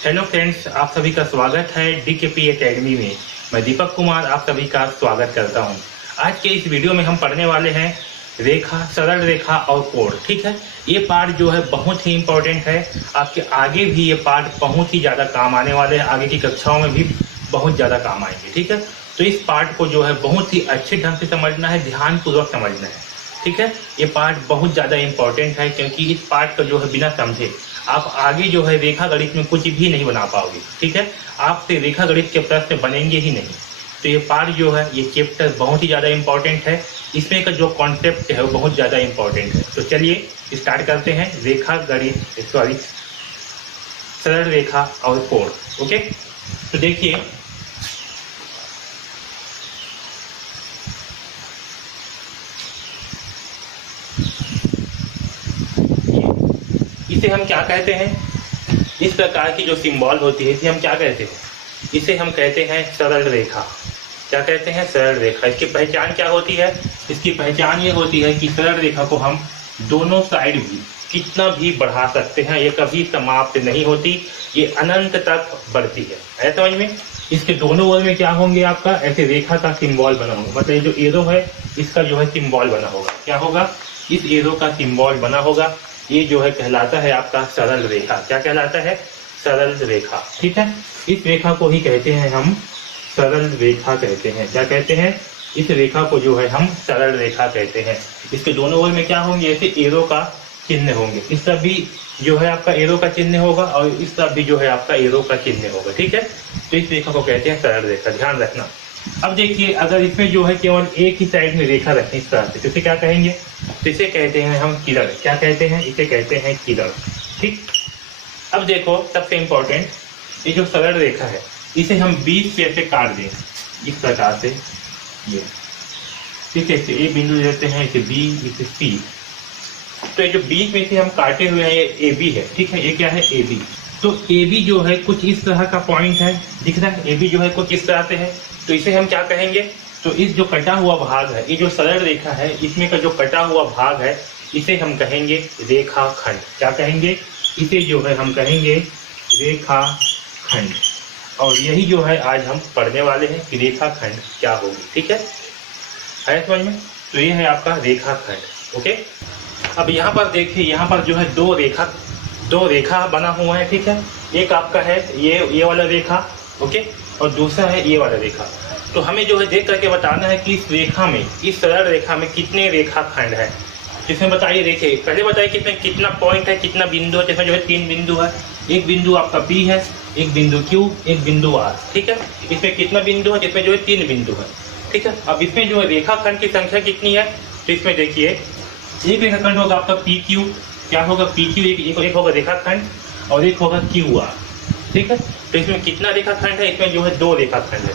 Hello friends, आप सभी का स्वागत है डीकेपी एकेडमी में। मैं दीपक कुमार आप सभी का स्वागत करता हूं। आज के इस वीडियो में हम पढ़ने वाले हैं रेखा, सरल रेखा और कोण। ठीक है, ये पार्ट जो है बहुत ही इम्पोर्टेंट है। आपके आगे भी ये पार्ट बहुत ही ज़्यादा काम आने वाले हैं, आगे की कक्षाओं में भी बहुत ज़्यादा काम आएंगे। ठीक है, तो इस पार्ट को जो है बहुत ही अच्छे ढंग से समझना है, ध्यानपूर्वक समझना है। ठीक है, ये पार्ट बहुत ज़्यादा इम्पोर्टेंट है क्योंकि इस पार्ट को जो है बिना समझे आप आगे जो है रेखा गणित में कुछ भी नहीं बना पाओगे। ठीक है, आपसे रेखा गणित के प्रश्न बनेंगे ही नहीं। तो ये पार्ट जो है, ये चैप्टर बहुत ही ज़्यादा इम्पोर्टेंट है। इसमें का जो कॉन्सेप्ट है वो बहुत ज़्यादा इम्पोर्टेंट है। तो चलिए स्टार्ट करते हैं। रेखा गणित, सॉरी, सरल रेखा और कोण। ओके, तो देखिए इसे हम क्या कहते हैं, इस प्रकार की जो सिंबल होती है इसे हम क्या कहते हैं, इसे हम कहते हैं सरल रेखा। क्या कहते हैं? सरल रेखा। इसकी पहचान क्या होती है? इसकी पहचान ये होती है कि सरल रेखा को हम दोनों साइड भी कितना भी बढ़ा सकते हैं, ये कभी समाप्त नहीं होती, ये अनंत तक बढ़ती है। ऐसा समझ में? इसके दोनों ओर में क्या होंगे, आपका ऐसे रेखा का सिंबल बना होगा। मतलब ये जो एरो है इसका जो है सिंबल बना होगा। क्या होगा? इस एरो का सिंबल बना होगा। ये जो है कहलाता है आपका सरल रेखा। क्या कहलाता है? सरल रेखा। ठीक है, इस रेखा को ही कहते हैं हम सरल रेखा कहते हैं। क्या कहते हैं? इस रेखा को जो है हम सरल रेखा कहते हैं। इसके दोनों ओर में क्या होंगे, ऐसे एरो का चिन्ह होंगे। इस तरफ भी जो है आपका एरो का चिन्ह होगा और इस तरफ भी जो है आपका एरो का चिन्ह होगा। ठीक है, तो इस रेखा को कहते हैं सरल रेखा, ध्यान रखना। अब देखिए, अगर इसमें जो है केवल एक ही साइड में रेखा रखें इस तरह से, तो इसे क्या कहेंगे? तो इसे कहते हैं हम किरण। क्या कहते हैं? इसे कहते हैं किरण। ठीक, अब देखो सबसे इंपॉर्टेंट, ये जो सरल रेखा है इसे हम बीच से ऐसे काट दें इस प्रकार से, ये ठीक है। इसे ए बिंदु देते हैं, इसे बी, इसे सी। तो ये जो बीच में से हम काटे हुए हैं ये ए बी है। ठीक है, ये क्या है? A B. तो ए बी जो है कुछ इस तरह का पॉइंट है, दिख रहा है? ए बी जो है कुछ इस तरह से है। तो इसे हम क्या कहेंगे? तो इस जो कटा हुआ भाग है, ये जो सरल रेखा है इसमें का जो कटा हुआ भाग है इसे हम कहेंगे रेखाखंड। क्या कहेंगे? इसे जो है हम कहेंगे रेखाखंड। और यही जो है आज हम पढ़ने वाले हैं कि रेखाखंड क्या होगी। ठीक है समझ में? तो ये है आपका रेखाखंड। ओके, अब यहाँ पर देखिए, यहाँ पर जो है दो रेखा बना हुआ है। ठीक है, एक आपका है ये वाला रेखा, ओके, और दूसरा है ये वाला रेखा। तो हमें जो है देख करके बताना है कि इस रेखा में, इस सरल रेखा में कितने रेखाखंड है। इसमें बताइए, देखिए पहले बताइए कितने, कितना पॉइंट है, कितना बिंदु है। इसमें जो है 3 बिंदु है। एक बिंदु आपका P है, एक बिंदु Q, एक बिंदु R। ठीक है, इसमें कितना बिंदु है? इसमें जो है 3 बिंदु है। ठीक है, अब इसमें जो है रेखाखंड की संख्या कितनी है? तो इसमें देखिए एक रेखाखंड होगा आपका PQ। क्या होगा? PQ एक होगा रेखाखंड और एक होगा QR। ठीक है, तो इसमें कितना रेखाखंड है? इसमें जो है 2 रेखाखंड है।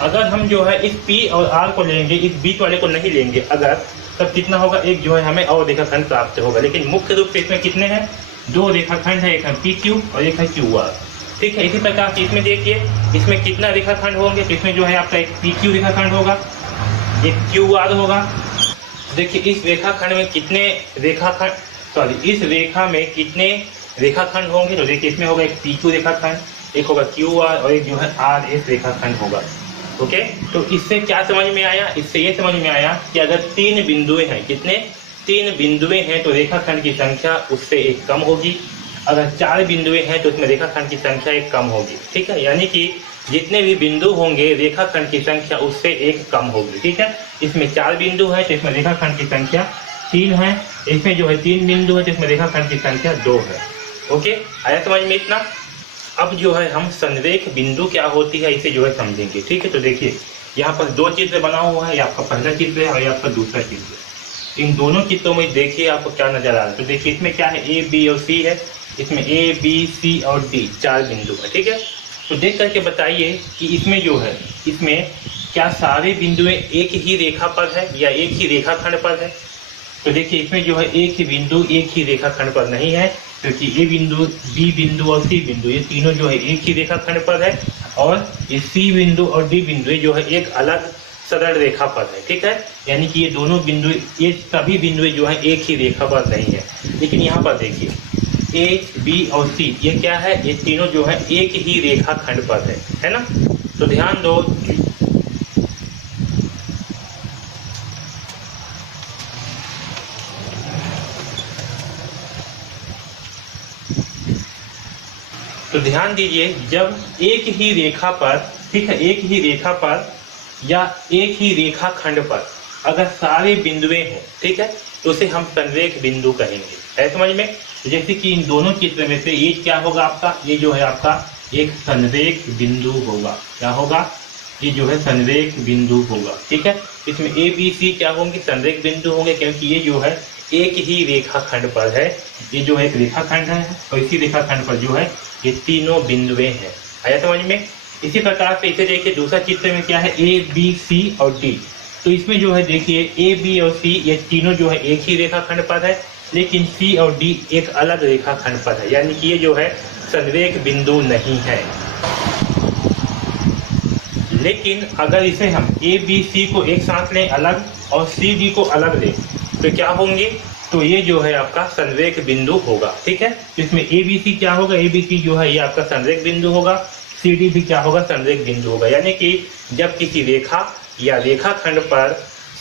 अगर हम जो है इस P और R को लेंगे, इस बीच वाले को नहीं लेंगे अगर, तब कितना होगा? एक जो है हमें और रेखाखंड प्राप्त होगा। लेकिन मुख्य रूप से इसमें कितने हैं? 2 रेखाखंड है, एक है PQ और एक है QR। ठीक है, इसी प्रकार से इसमें देखिए इसमें कितना रेखाखंड होंगे। तो इसमें जो है आपका एक PQ रेखाखंड होगा, एक QR होगा। देखिए इस रेखाखंड में कितने रेखाखंड, सॉरी इस रेखा में कितने रेखाखंड होंगे। तो देखिए इसमें होगा एक PQ रेखाखंड, एक होगा QR और एक जो है RS रेखाखंड होगा। ओके, तो इससे क्या समझ में आया? इससे ये समझ में आया कि अगर 3 बिंदुएं हैं, कितने? 3 बिंदुएं हैं तो रेखाखंड की संख्या उससे एक कम होगी। अगर 4 बिंदुएं हैं तो इसमें रेखाखंड की संख्या एक कम होगी। ठीक है, यानी कि जितने भी बिंदु होंगे रेखाखंड की संख्या उससे एक कम होगी। ठीक है, इसमें 4 बिंदु है तो इसमें रेखाखंड की संख्या 3 है। इसमें जो है 3 बिंदु है तो इसमें रेखाखंड की संख्या 2 है। ओके, आया समझ में इतना? अब जो है हम संरेख बिंदु क्या होती है इसे जो है समझेंगे। ठीक है, तो देखिए यहाँ पर 2 चित्र बना हुआ है, ये आपका पहला चित्र है और ये आपका दूसरा चित्र। इन दोनों चित्रों में देखिए आपको क्या नजर आ रहा है। तो देखिए इसमें क्या है? A, B और C है। इसमें A, B, C और D 4 बिंदु है। ठीक है, तो देख करके बताइए कि इसमें जो है, इसमें क्या सारे बिंदुएं एक ही रेखा पर है या एक ही रेखाखंड पर है? तो देखिए इसमें जो है एक ही बिंदु एक ही रेखाखंड पर नहीं है, क्योंकि ए बिंदु, बी बिंदु और सी बिंदु ये तीनों जो है एक ही रेखाखंड पर है, और ये सी बिंदु और डी बिंदु जो है एक अलग सरल रेखा पर है। ठीक है, यानी कि ये दोनों बिंदु, ये सभी बिंदु जो है एक ही रेखा पर नहीं है। लेकिन यहाँ पर देखिए ए बी और सी ये क्या है, ये तीनों जो है एक ही रेखा खंड पर है ना। तो ध्यान दो, तो ध्यान दीजिए, जब एक ही रेखा पर, ठीक है, एक ही रेखा पर या एक ही रेखा खंड पर अगर सारे बिंदुएं हो, ठीक है, तो उसे हम संरेख बिंदु कहेंगे, है समझ में। तो जैसे कि इन दोनों चित्र में से ये क्या होगा आपका, ये जो है आपका एक संरेख बिंदु होगा। क्या होगा, ये जो है संरेख बिंदु होगा, ठीक है। इसमें ए बी सी क्या होंगे, संरेख बिंदु होंगे, क्योंकि ये जो है एक ही रेखा खंड पर है। ये जो एक रेखा खंड है और इसी रेखा खंड पर जो है ये तीनों बिंदुएं हैं। आया समझ में। इसी प्रकार से इसे देखिए, दूसरा चित्र में क्या है, ए बी सी और डी। तो इसमें जो है देखिए ए बी और सी ये तीनों जो है एक ही रेखा खंड पर है, लेकिन सी और डी एक अलग रेखा खंड पर है, यानी कि ये जो है संरेख बिंदु नहीं है। लेकिन अगर इसे हम ए बी सी को एक साथ लें अलग और सी डी को अलग लें तो क्या होंगे, तो ये जो है आपका संरेख बिंदु होगा, ठीक है। तो इसमें ए बी सी क्या होगा, ए बी सी जो है ये आपका संरेख बिंदु होगा, सी डी भी क्या होगा, संरेख बिंदु होगा। यानी कि जब किसी रेखा या रेखा खंड पर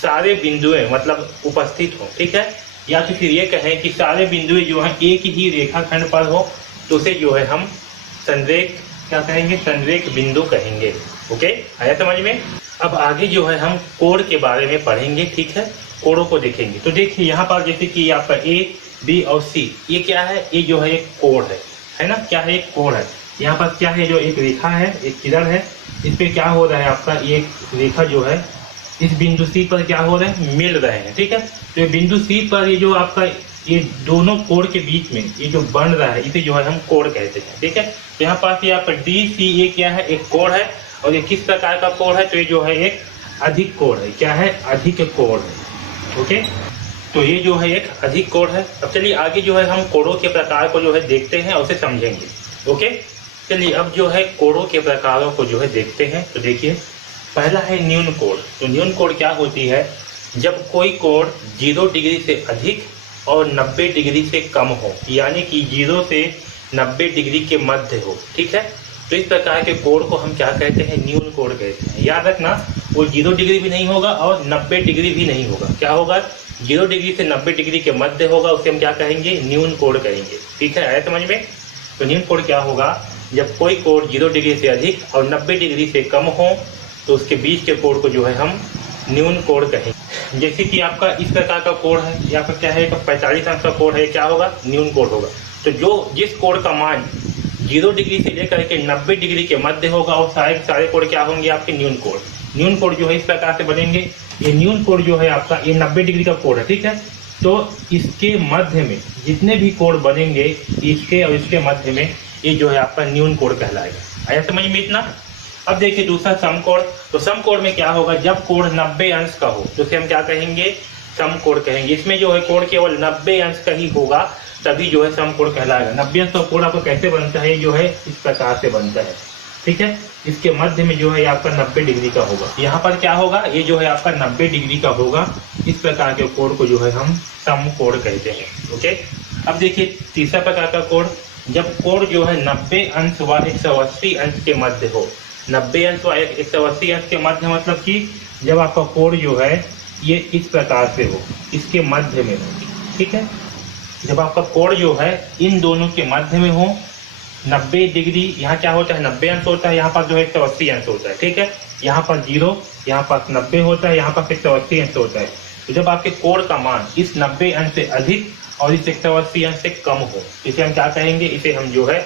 सारे बिंदुएं मतलब उपस्थित हो, ठीक है, या तो फिर ये कहें कि सारे बिंदुएं जो है एक ही रेखा खंड पर हो, तो उसे जो है हम संरेख क्या कहेंगे, संरेख बिंदु कहेंगे। ओके, आया समझ में। अब आगे जो है हम कोण के बारे में पढ़ेंगे, ठीक है, कोणों को देखेंगे। तो देखिए यहाँ पर जैसे कि आपका ए बी और सी ये क्या है, ये जो है एक कोण है ना, क्या है, एक कोण है। यहाँ पर क्या है, जो एक रेखा है, एक किरण है, इस पे क्या हो रहा है आपका, एक रेखा जो है इस बिंदु सी पर क्या हो रहे हैं, मिल रहे हैं, ठीक है। तो ये बिंदु सी पर ये जो आपका ये दोनों कोण के बीच में ये जो बन रहा है इसे जो है हम कोण कहते हैं, ठीक है। तो यहाँ पास ये आपका डी सी ये क्या है, एक कोण है, और ये किस प्रकार का कोण है, तो ये जो है एक अधिक कोण है। क्या है, अधिक कोण है। ओके, तो ये जो है एक अधिक कोण है। अब चलिए आगे जो है हम कोणों के प्रकार को जो है देखते हैं और उसे समझेंगे। ओके, चलिए अब जो है कोणों के प्रकारों को जो है देखते हैं। तो देखिए पहला है न्यून कोण। तो न्यून कोण क्या होती है, जब कोई कोण 0 डिग्री से अधिक और 90 डिग्री से कम हो, यानी कि 0 से 90 डिग्री के मध्य हो, ठीक है। तो इस प्रकार के कोण को हम क्या कहते हैं, न्यून कोण कहते हैं। याद रखना, वो 0 डिग्री भी नहीं होगा और 90 डिग्री भी नहीं होगा। क्या होगा, 0 डिग्री से 90 डिग्री के मध्य होगा, उसे हम क्या कहेंगे, न्यून कोण कहेंगे, ठीक है। आया समझ में। तो न्यून कोण क्या होगा, जब कोई कोण 0 डिग्री से अधिक और 90 डिग्री से कम हो तो उसके बीच के कोण को जो है हम न्यून कोण कहेंगे। जैसे कि आपका इस प्रकार का कोण है, यहाँ पर क्या है, 45 अंश का कोण है, क्या होगा, न्यून कोण होगा। तो जो जिस कोण का मान 0 डिग्री से लेकर के 90 डिग्री के मध्य होगा और सारे कोण क्या होंगे, आपके न्यून कोण। न्यून कोण जो है इस प्रकार से बनेंगे। ये न्यून कोण जो है आपका ये 90 डिग्री का कोण है, ठीक है। तो इसके मध्य में जितने भी कोण बनेंगे, इसके और इसके मध्य में, ये जो है आपका न्यून कोण कहलाएगा। आया समझ में इतना। अब देखिए दूसरा समकोण। तो समकोण में क्या होगा, जब कोण 90 अंश का हो तो उसे हम क्या कहेंगे, समकोण कहेंगे। इसमें जो है कोण केवल 90 अंश का ही होगा, तभी जो है समकोण कहलाएगा। 90 अंश का कोण आपको कैसे बनता है, जो है इस प्रकार से बनता है, ठीक है। इसके मध्य में जो है आपका 90 डिग्री का होगा। यहाँ पर क्या होगा, ये जो है आपका 90 डिग्री का होगा। इस प्रकार के कोण को जो है हम समकोण कहते हैं। ओके, अब देखिए तीसरा प्रकार का कोण, जब कोण जो है 90 अंश व 180 अंश के मध्य हो। 90 अंश व 180 अंश के मध्य मतलब कि जब आपका कोण जो है ये इस प्रकार से हो, इसके मध्य में हो, ठीक है। जब आपका कोण जो है इन दोनों के मध्य में हो, 90 डिग्री, यहाँ क्या होता है, 90 अंश होता है, यहाँ पर जो है 180 अंश होता है, ठीक है। यहाँ पर 0, यहाँ पर 90 होता है, यहाँ पर 180 अंश होता है। तो जब आपके कोण का मान इस 90 अंश से अधिक और इस 180 अंश से कम हो, इसे हम क्या कहेंगे, इसे हम जो है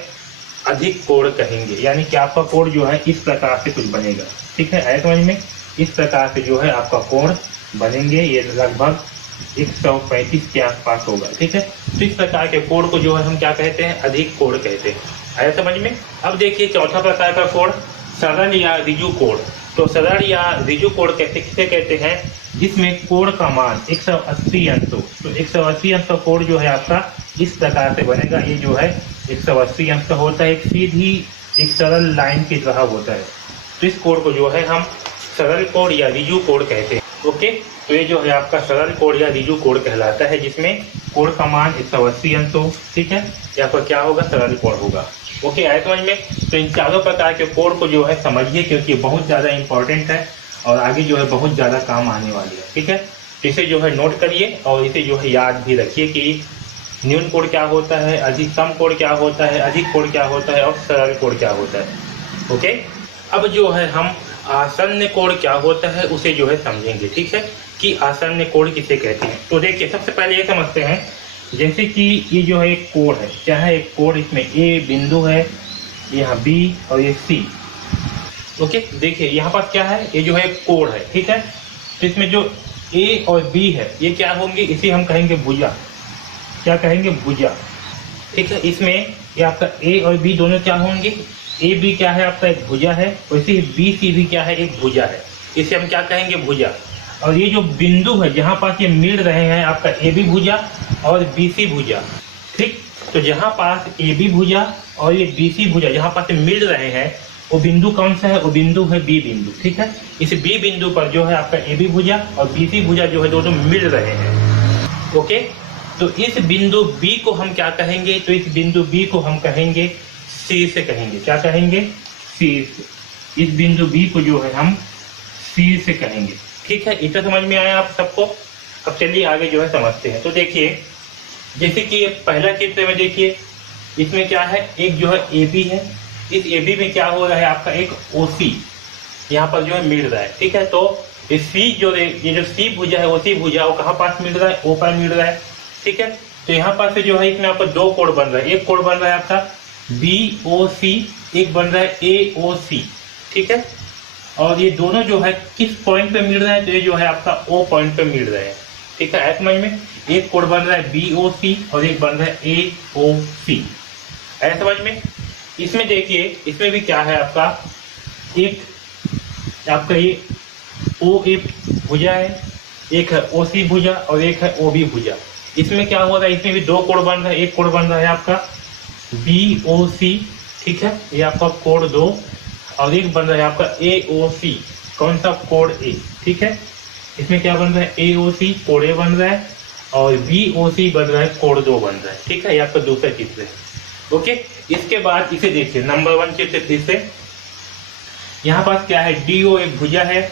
अधिक कोण कहेंगे। यानी कि आपका कोण जो है इस प्रकार से कुछ बनेगा, ठीक है। आया समझ में। इस प्रकार से जो है आपका कोण बनेंगे, ये लगभग 135 के आसपास होगा, ठीक है। तो इस प्रकार के कोण को जो है हम क्या कहते हैं, अधिक कोण कहते हैं। आया समझ में। अब देखिए चौथा प्रकार का कोण, सरल या ऋजु कोण। तो सरल या ऋजु कोण किसे कहते हैं, जिसमें कोण का मान 180 अंश हो। तो 180 अंश का कोण जो है आपका इस प्रकार से बनेगा। ये जो है 180 अंश का होता है, एक सीधी एक सरल लाइन की तरह होता है। तो इस कोण को जो है हम सरल कोण या ऋजु कोण कहते हैं। ओके, तो ये जो है आपका सरल कोण या ऋजु कोण कहलाता है, जिसमें कोण का मान 180 अंश हो, ठीक है। यहाँ पर क्या होगा, सरल कोण होगा। ओके, आए समझ में। तो इन चारों प्रकार के कोण को जो है समझिए, क्योंकि बहुत ज़्यादा इंपॉर्टेंट है और आगे जो है बहुत ज़्यादा काम आने वाली है, ठीक है। तो इसे जो है नोट करिए और इसे जो है याद भी रखिए कि न्यून कोण क्या होता है, अधिकतम कोण क्या होता है, अधिक कोण क्या होता है और सरल कोण क्या होता है। ओके, अब जो है हम आसन्न कोण क्या होता है उसे जो है समझेंगे, ठीक है, कि आसन्न कोण किसे कहते हैं। तो देखिए, सबसे पहले ये समझते हैं, जैसे कि ये जो है एक कोण है, क्या है, एक कोण, इसमें ए बिंदु है, यहाँ बी और ये सी। ओके, देखिए यहाँ पर क्या है, ये जो है एक कोण है, ठीक है। तो इसमें जो ए और बी है ये क्या होंगे, इसे हम कहेंगे भुजा। क्या कहेंगे, भुजा, ठीक है। इसमें ये आपका ए और बी दोनों क्या होंगे, ए बी क्या है, आपका एक भुजा है, वैसे ही बी सी भी क्या है, एक भुजा है। इसे हम क्या कहेंगे, भुजा। और ये जो बिंदु है जहाँ पास ये मिल रहे हैं, आपका ए बी भुजा और बी सी भुजा, ठीक। तो जहाँ पास ए बी भुजा और ये बी सी भुजा जहाँ पास मिल रहे हैं, वो बिंदु कौन सा है, वो बिंदु है बी बिंदु, ठीक है। इस बी बिंदु पर जो है आपका ए बी भुजा और बी सी भुजा जो है दोनों मिल रहे हैं। ओके, तो इस बिंदु बी को हम क्या कहेंगे, तो इस बिंदु बी को हम कहेंगे शीर्ष कहेंगे। क्या कहेंगे, शीर्ष। इस बिंदु बी को जो है हम शीर्ष कहेंगे, ठीक है। इतना समझ में आया आप सबको। अब चलिए आगे जो है समझते हैं। तो देखिए, जैसे कि ये पहला चित्र में देखिए, इसमें क्या है, एक जो है ए बी है, इस ए बी में क्या हो रहा है, आपका एक ओ सी यहाँ पर जो है मिल रहा है, ठीक है। तो इस सी जो ये जो सी भुजा है, ओ सी भुजा, वो कहाँ पास मिल रहा है, ओ पर मिल रहा है, ठीक है। तो यहाँ पर से जो है इसमें आपको दो कोण बन रहा है, एक कोण बन रहा है आपका बी ओ सी, एक बन रहा है ए ओ सी, ठीक है। और ये दोनों जो है किस पॉइंट पे मिल रहा है, तो ये जो है आपका ओ पॉइंट पे मिल रहे हैं, ठीक है। समझ में, एक कोण बन रहा है बी ओ सी और एक बन रहा है ए ओ सी, है समझ में। इसमें देखिए, इसमें भी क्या है, आपका एक आपका ये ओ ए भुजा है, एक है ओ सी भुजा और एक है ओ बी भुजा। इसमें क्या हो रहा है, इसमें भी दो कोण बन रहा है, एक कोण बन रहा है आपका बी ओ सी, ठीक है, ये आपका कोण 2, और एक बन रहा है आपका ए ओ सी, कौन सा, कोण ए, ठीक है। इसमें क्या बन रहा है, ए ओ सी कोण ए बन रहा है और बी ओ सी बन रहा है, कोण 2 बन रहा है, ठीक है। ये आपका दूसरा चित्र है। ओके, इसके बाद इसे देखिए, नंबर 1 चित्र फिर से। यहाँ पास क्या है, डी ओ एक भुजा है,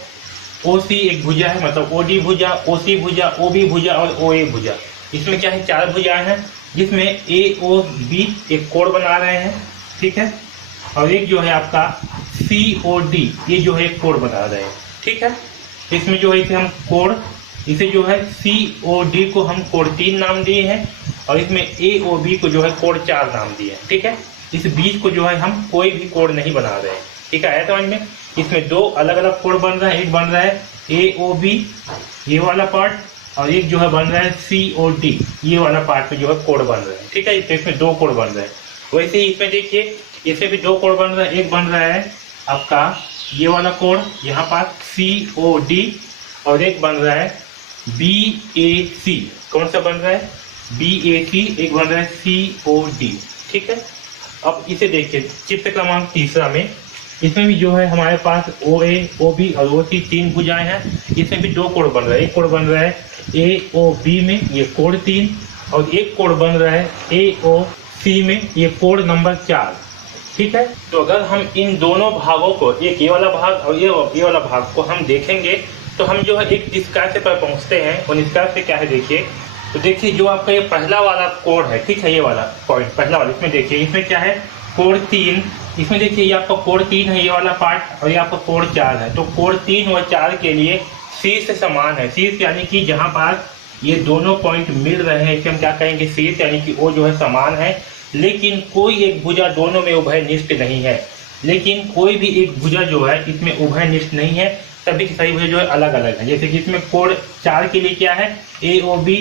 ओ सी एक भुजा है, मतलब ओ डी भुजा, ओ सी भुजा, ओ बी भुजा और ओ ए भुजा। इसमें क्या है, 4 भुजाएं हैं, जिसमें ए ओ बी एक कोण बना रहे हैं, ठीक है। और एक जो है आपका सी ओ डी, ये जो है एक कोण बना रहे हैं, ठीक है। इसमें जो है इसे हम कोण, इसे जो है सी ओ डी को हम कोण 3 नाम दिए हैं और इसमें ए ओ बी को जो है कोण 4 नाम दिए हैं, ठीक है। इस बीच को जो है हम कोई भी कोण नहीं बना रहे हैं, ठीक है समझ में। इसमें दो अलग अलग कोण बन रहा है, एक बन रहा है ए ओ बी ये वाला पार्ट, और एक जो है बन रहा है सी ओ डी ये वाला पार्ट में जो है कोण बन रहा है, ठीक है। इसमें 2 कोण बन रहे हैं। वैसे ही इसमें देखिए, इसमें भी 2 कोण बन रहा है, एक बन रहा है आपका ये वाला कोण यहाँ पास सी ओ डी और एक बन रहा है बी ए सी, कौन सा बन रहा है, बी ए सी, एक बन रहा है सी ओ डी, ठीक है। अब इसे देखिए, चित्र क्रमांक 3 में, इसमें भी जो है हमारे पास ओ ए, ओ बी और ओ सी 3 भुजाएं हैं। इसमें भी 2 कोण बन रहा है, एक कोण बन रहा है ए ओ बी में ये कोण 3 और एक कोण बन रहा है ए ओ सी में ये कोण नंबर 4, ठीक है। तो अगर हम इन दोनों भागों को, एक ये वाला भाग और ये वाला भाग को हम देखेंगे तो हम जो है एक निष्कर्ष पर पहुंचते हैं। और निष्कर्ष से क्या है देखिए, तो देखिए जो आपका ये पहला वाला कोण है, ठीक है, ये वाला पॉइंट पहला वाला, इसमें देखिए इसमें क्या है, कोण 3, इसमें देखिए ये आपका कोण 3 है ये वाला पार्ट और ये आपका कोण 4 है। तो कोण 3 और 4 के लिए शीर्ष समान है, शीर्ष यानी कि जहाँ पास ये दोनों पॉइंट मिल रहे हैं इसे हम क्या कहेंगे, शीर्ष, यानी कि वो जो है समान है। लेकिन कोई एक भुजा दोनों में उभयनिष्ठ नहीं है, लेकिन कोई भी एक भुजा जो है इसमें उभयनिष्ठ नहीं है, सभी की सभी भुजा जो है अलग अलग है। जैसे कि इसमें कोण 4 के लिए क्या है, ए ओ बी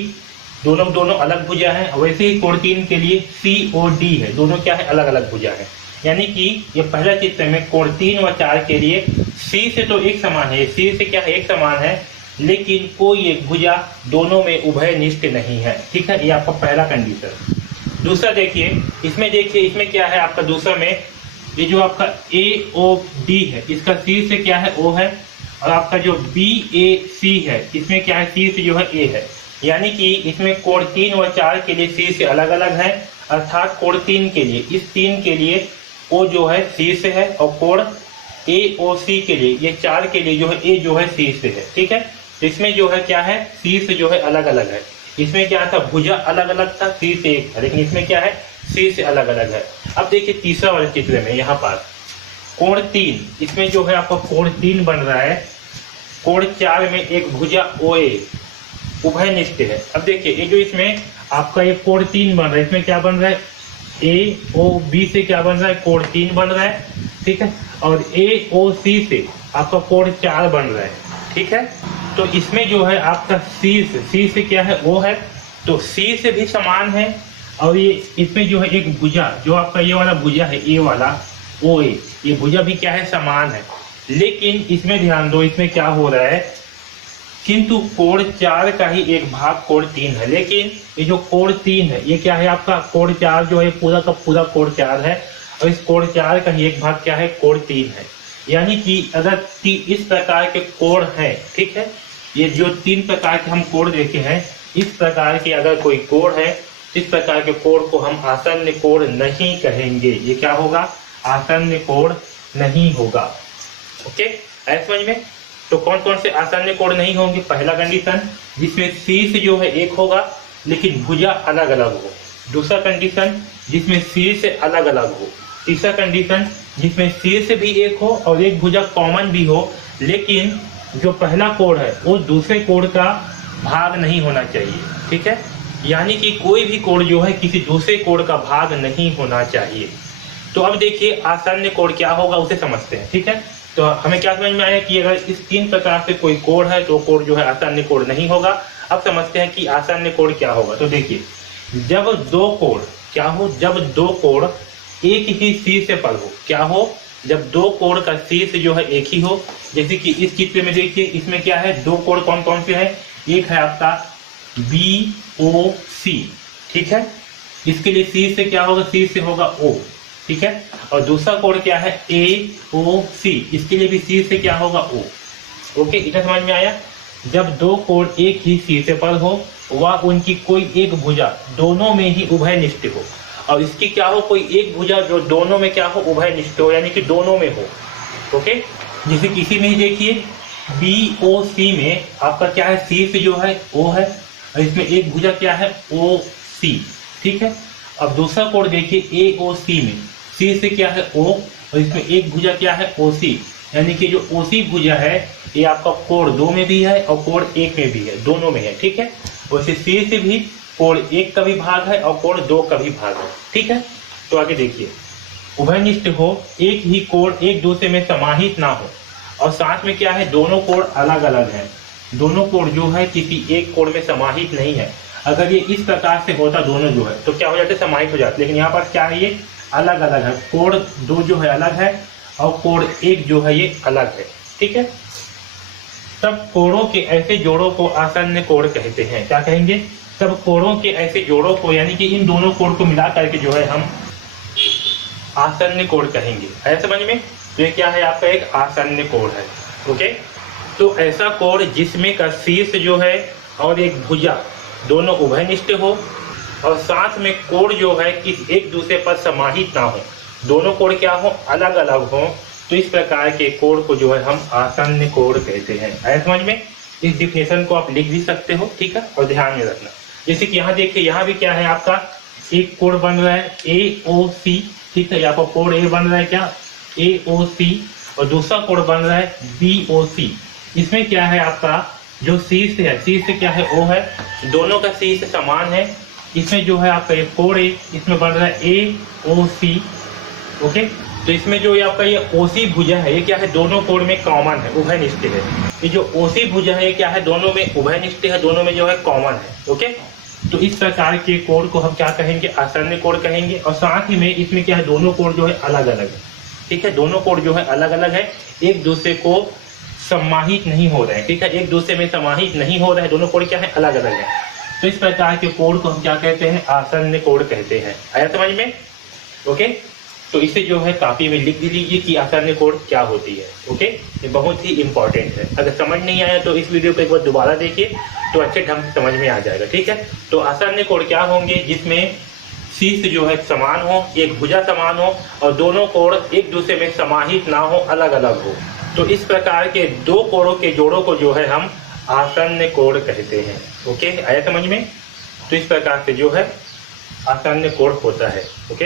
दोनों अलग भुजा है, वैसे ही कोण 3 के लिए सी ओ डी है, दोनों क्या है, अलग अलग भुजा है। यानी कि ये पहला चित्र में कोण 3 और 4 के लिए सी से तो एक समान है, सी से क्या है, एक समान है, लेकिन कोई एक भुजा दोनों में उभयनिष्ठ नहीं है, ठीक है। ये आपका पहला कंडीशन। दूसरा देखिए, इसमें देखिए इसमें क्या है आपका दूसरा में, ये जो आपका ए ओ डी है इसका सी से क्या है, ओ है, और आपका जो बी ए सी है इसमें क्या है, सी से जो है ए है। यानी कि इसमें कोण 3 व 4 के लिए सी से अलग अलग है, अर्थात कोण 3 के लिए, इस 3 के लिए ओ जो है सी से है, और कोण ए ओ सी के लिए, ये 4 के लिए जो है ए जो है सी से है। ठीक है, तो इसमें जो है क्या है, सी से जो है अलग अलग है। इसमें क्या था, भुजा अलग अलग था, सी से एक था, लेकिन इसमें क्या है, सी से अलग अलग है। अब देखिए तीसरा वाले चित्र में यहाँ पर कोण 3, इसमें जो है आपका कोण 3 बन रहा है, कोण 4 में एक भुजा OA उभयनिष्ठ है। अब देखिए ये जो इसमें आपका ये कोण 3 बन रहा है, इसमें क्या बन रहा है, AOB से क्या बन रहा है, कोण 3 बन रहा है। ठीक है, और AOC से आपका कोण 4 बन रहा है। ठीक है, तो इसमें जो है आपका C से क्या है, O है, तो C से भी समान है, और ये इसमें जो है एक भुजा, जो आपका ये वाला भुजा है A वाला OA, ये भुजा भी क्या है, समान है। लेकिन इसमें ध्यान दो, इसमें क्या हो रहा है, किंतु कोण 4 का ही एक भाग कोण 3 है, लेकिन ये जो कोण 3 है ये क्या है, आपका कोण 4 जो है पूरा का पूरा कोण 4 है, और इस कोण 4 का ही एक भाग क्या है, कोण 3 है। यानी कि अगर इस प्रकार के कोण हैं, ठीक है, ये जो 3 प्रकार के हम कोण देखे हैं, इस प्रकार के अगर कोई कोण है, इस प्रकार के कोण को हम आसन्न कोण नहीं कहेंगे। ये क्या होगा, आसन्न कोण नहीं होगा। ओके, है समझ में। तो कौन कौन से आसन्न कोण नहीं होंगे, पहला कंडीशन जिसमें सी से जो है एक होगा लेकिन भुजा अलग अलग हो, दूसरा कंडीशन जिसमें सी से अलग अलग हो, तीसरा कंडीशन जिसमें सी से भी एक हो और एक भुजा कॉमन भी हो, लेकिन जो पहला कोण है वो दूसरे कोण का भाग नहीं होना चाहिए। ठीक है, यानी कि कोई भी कोण जो है किसी दूसरे कोण का भाग नहीं होना चाहिए। तो अब देखिए आसन्न कोण क्या होगा उसे समझते हैं। ठीक है, तो हमें क्या समझ में आया कि अगर इस 3 प्रकार से कोई कोण है तो कोण जो है आसन्न कोण नहीं होगा। अब समझते हैं कि आसन्न कोण क्या होगा। तो देखिए, जब दो कोण क्या हो, जब दो कोण एक ही सी से पर हो, क्या हो, जब दो कोण का सी से जो है एक ही हो। जैसे कि इस चित्र में देखिए, इसमें क्या है, दो कोण कौन कौन से है, एक है आपका BOC। ठीक है, इसके लिए सी से क्या होगा, सी से होगा O। ठीक है, और दूसरा कोण क्या है, AOC, इसके लिए भी सी से क्या होगा, O। ओके, इतना समझ में आया। जब दो कोण एक ही सी से पर हो, वह उनकी कोई एक भुजा दोनों में ही उभयनिष्ठ हो, और इसकी क्या हो, कोई एक भुजा जो दोनों में क्या हो, उभयनिष्ठ हो, यानी कि दोनों में हो। ओके, जैसे किसी में ही देखिए BOC में आपका क्या है, सी से जो है O है, और इसमें एक भुजा क्या है, OC। ठीक है, अब दूसरा कोण देखिए AOC में सी से क्या है, O, और इसमें एक भुजा क्या है, OC, यानी कि जो OC भुजा है ये आपका कोण 2 में भी है और कोण 1 में भी है, दोनों में है। ठीक है, वैसे सी से भी कोण 1 का भी भाग है और कोण 2 का भी भाग है। ठीक है, तो आगे देखिए, उभयनिष्ठ हो, एक ही कोण एक दूसरे में समाहित ना हो, और साथ में क्या है, दोनों कोण अलग अलग हैं, दोनों कोण जो है किसी एक कोण में समाहित नहीं है। अगर ये इस प्रकार से होता दोनों जो है तो क्या हो जाते, समाहित हो जाते, लेकिन यहाँ पर क्या है, ये अलग अलग है, कोण 2 जो है अलग है और कोण 1 जो है ये अलग है। ठीक है, तब कोणों के ऐसे जोड़ों को आसन्न कोण कहते हैं। क्या कहेंगे, तब कोणों के ऐसे जोड़ों को, यानी कि इन दोनों कोण को मिला करके जो है हम आसन्न कोण कहेंगे। है समझ में। तो ये क्या है, आपका एक आसन्न कोण है। ओके, तो ऐसा कोण जिसमें का शीर्ष जो है और एक भुजा दोनों उभयनिष्ठ हो, और साथ में कोण जो है कि एक दूसरे पर समाहित ना हो, दोनों कोण क्या हो, अलग अलग हो, तो इस प्रकार के कोण को जो है हम आसन्न कोण कहते हैं। है समझ में। इस डिफिनेशन को आप लिख भी सकते हो। ठीक है, और ध्यान में रखना, जैसे कि यहाँ देखिए, यहाँ भी क्या है, आपका एक कोण बन रहा है AOC। ठीक है, यहाँ पर कोण A बन रहा है क्या, AOC, और दूसरा कोण बन रहा है BOC। इसमें क्या है, आपका जो C से है, C से क्या है, O है, दोनों का C से समान है। इसमें जो है आपका एक कोण है, इसमें बन रहा है AOC। ओके, तो इसमें जो ये आपका ये OC भुजा है, ये क्या है, दोनों कोण में कॉमन है, उभयनिष्ठ है। ये जो OC भुजा है, ये क्या है, दोनों में उभयनिष्ठ है, दोनों में जो है कॉमन है। ओके, तो इस प्रकार के कोण को हम क्या कहेंगे, आसन्न कोण कहेंगे। और साथ ही में इसमें क्या है, दोनों कोण जो है अलग अलग है। ठीक है, दोनों कोण जो है अलग अलग है, एक दूसरे को समाहित नहीं हो रहे हैं। ठीक है, एक दूसरे में समाहित नहीं हो रहे हैं, दोनों कोण क्या है, अलग अलग है। तो इस प्रकार के कोण को हम क्या कहते हैं, आसन्न कोण कहते हैं। आया समझ में। ओके, तो इसे जो है कॉपी में लिख भी लीजिए कि आसन्न कोण क्या होती है। ओके, ये बहुत ही इंपॉर्टेंट है। अगर समझ नहीं आया तो इस वीडियो को एक बार दोबारा देखिए तो अच्छे ढंग से समझ में आ जाएगा। ठीक है, तो आसन्न कोण क्या होंगे? जिसमें शीर्ष जो है समान हो, एक भुजा समान हो और दोनों कोण एक दूसरे में समाहित ना हो, अलग अलग हो। तो इस प्रकार के दो कोणों के जोड़ों को जो है हम आसन्न कोण कहते हैं। ओके, आया समझ में? तो इस प्रकार से जो है आसन्न कोण होता है। ओके,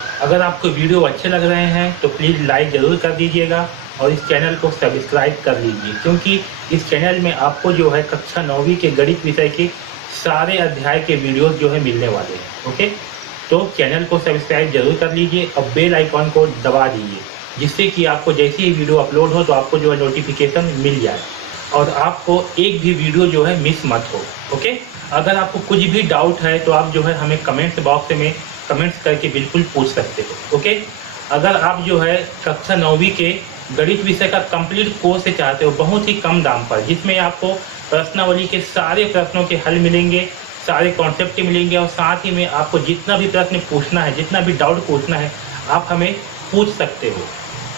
अगर आपको वीडियो अच्छे लग रहे हैं तो प्लीज़ लाइक ज़रूर कर दीजिएगा और इस चैनल को सब्सक्राइब कर लीजिए, क्योंकि इस चैनल में आपको जो है कक्षा 9वीं के गणित विषय के सारे अध्याय के वीडियोस जो है मिलने वाले हैं। ओके, तो चैनल को सब्सक्राइब जरूर कर लीजिए और बेल आइकॉन को दबा दीजिए, जिससे कि आपको जैसे ही वीडियो अपलोड हो तो आपको जो है नोटिफिकेशन मिल जाए और आपको एक भी वीडियो जो है मिस मत हो। ओके, अगर आपको कुछ भी डाउट है तो आप जो है हमें कमेंट्स बॉक्स में कमेंट्स करके बिल्कुल पूछ सकते हो। ओके, अगर आप जो है कक्षा 9वीं के गणित विषय का कंप्लीट कोर्स चाहते हो बहुत ही कम दाम पर, जिसमें आपको प्रश्नावली के सारे प्रश्नों के हल मिलेंगे, सारे कॉन्सेप्ट मिलेंगे और साथ ही में आपको जितना भी प्रश्न पूछना है, जितना भी डाउट पूछना है, आप हमें पूछ सकते हो।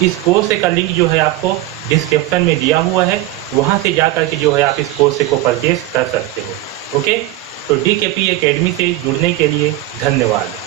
इस कोर्स का लिंक जो है आपको डिस्क्रिप्शन में दिया हुआ है, वहाँ से जा करके जो है आप इस कोर्स को परचेज कर सकते हो। ओके, तो DKP एकेडमी से जुड़ने के लिए धन्यवाद।